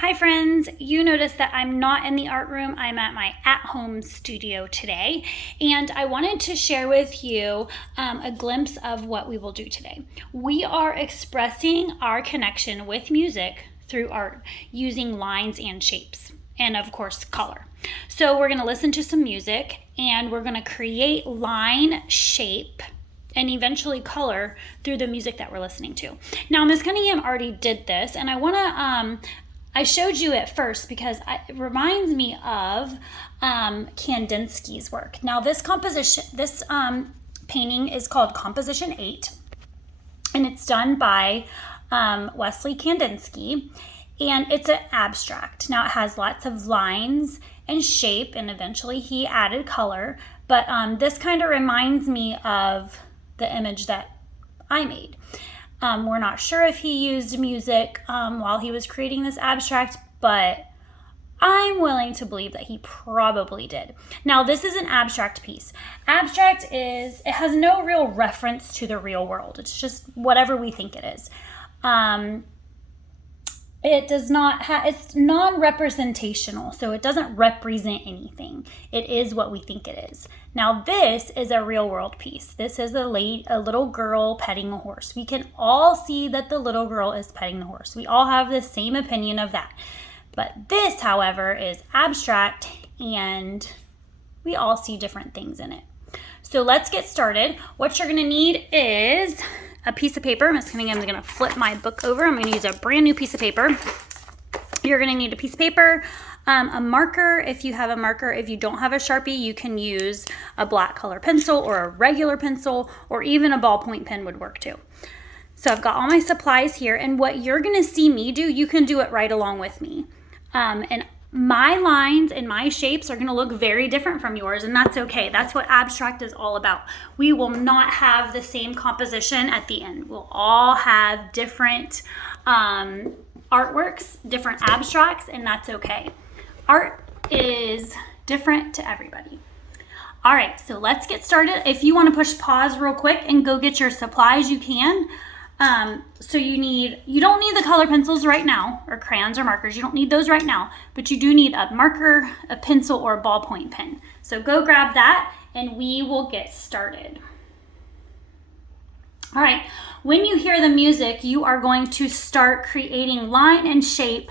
Hi friends, you notice that I'm not in the art room. I'm at my at-home studio today, and I wanted to share with you a glimpse of what we will do today. We are expressing our connection with music through art using lines and shapes, and of course color. So we're going to listen to some music and we're going to create line, shape, and eventually color through the music that we're listening to. Now, Ms. Cunningham already did this, and I showed you it first because it reminds me of Kandinsky's work. Now, this painting is called Composition 8, and it's done by Wassily Kandinsky, and it's an abstract. Now, it has lots of lines and shape, and eventually he added color, but this kind of reminds me of the image that I made. We're not sure if he used music while he was creating this abstract, but I'm willing to believe that he probably did. Now, this is an abstract piece. It has no real reference to the real world. It's just whatever we think it is. It's non-representational, so it doesn't represent anything. It is what we think it is. Now, this is a real world piece. This is a little girl petting a horse. We can all see that the little girl is petting the horse. We all have the same opinion of that. But this, however, is abstract, and we all see different things in it. So let's get started. What you're going to need is a piece of paper. I'm going to flip my book over. I'm going to use a brand new piece of paper. You're going to need a piece of paper, a marker if you have a marker. If you don't have a Sharpie, you can use a black color pencil or a regular pencil, or even a ballpoint pen would work too. So I've got all my supplies here, and what you're going to see me do, you can do it right along with me. And my lines and my shapes are going to look very different from yours, and that's okay. That's what abstract is all about. We will not have the same composition at the end. We'll all have different artworks, different abstracts, and that's okay. Art is different to everybody. All right, so let's get started. If you want to push pause real quick and go get your supplies, you can. So you don't need the color pencils right now, or crayons or markers. You don't need those right now, but you do need a marker, a pencil, or a ballpoint pen. So go grab that and we will get started. All right, when you hear the music, you are going to start creating line and shape,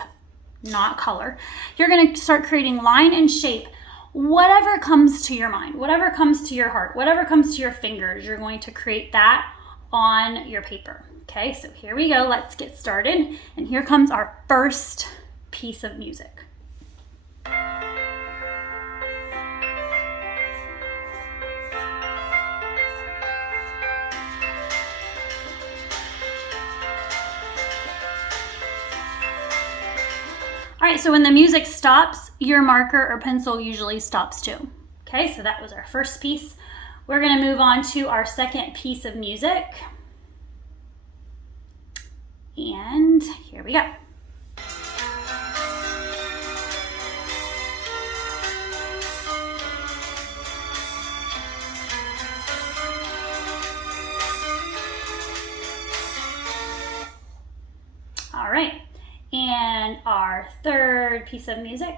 not color. You're going to start creating line and shape. Whatever comes to your mind, whatever comes to your heart, whatever comes to your fingers, you're going to create that on your paper. Okay, so here we go. Let's get started. And here comes our first piece of music. All right, so when the music stops, your marker or pencil usually stops too. Okay, so that was our first piece. We're going to move on to our second piece of music. And here we go. All right, and our third piece of music.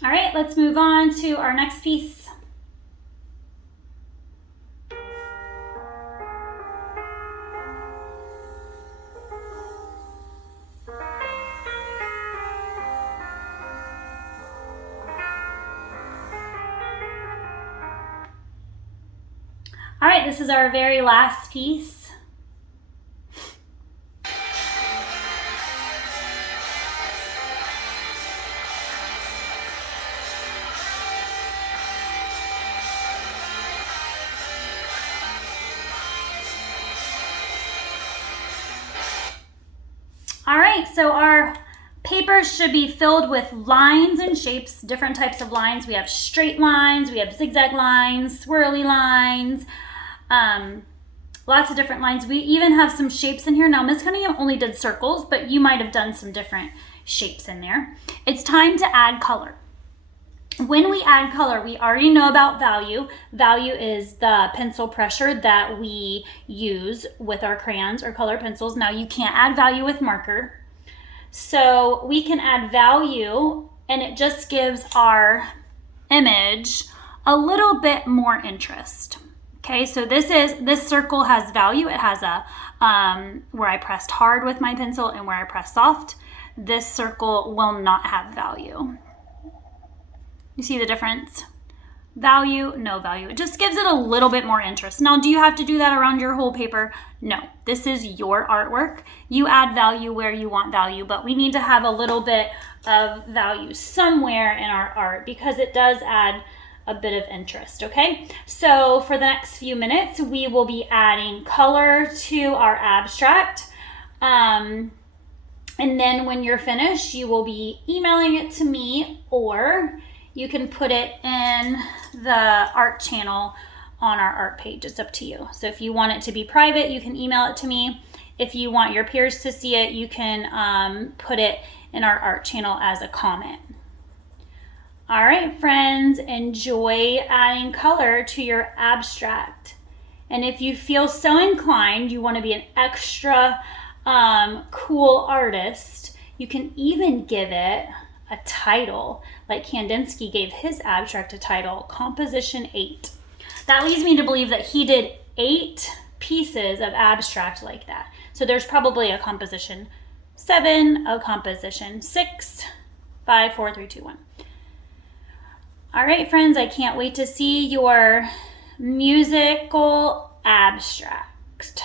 All right, let's move on to our next piece. All right, this is our very last piece. All right, so our Paper should be filled with lines and shapes, different types of lines. We have straight lines, we have zigzag lines, swirly lines, lots of different lines. We even have some shapes in here. Now, Miss Cunningham only did circles, but you might have done some different shapes in there. It's time to add color. When we add color, we already know about value. Value is the pencil pressure that we use with our crayons or color pencils. Now, you can't add value with marker. So we can add value, and it just gives our image a little bit more interest. Okay, so this circle has value. It has a where I pressed hard with my pencil and where I pressed soft. This circle will not have value. You see the difference? Value, no value. It just gives it a little bit more interest. Now, do you have to do that around your whole paper? No, this is your artwork. You add value where you want value, but we need to have a little bit of value somewhere in our art because it does add a bit of interest, okay? So for the next few minutes, we will be adding color to our abstract. And then when you're finished, you will be emailing it to me, or you can put it in the art channel on our art page. It's up to you. So if you want it to be private, you can email it to me. If you want your peers to see it, you can put it in our art channel as a comment. All right, friends, enjoy adding color to your abstract. And if you feel so inclined, you want to be an extra cool artist, you can even give it a title, like Kandinsky gave his abstract a title, Composition 8. That leads me to believe that he did 8 pieces of abstract like that. So there's probably a composition 7, a composition 6, 5, 4, 3, 2, 1. All right, friends, I can't wait to see your musical abstract.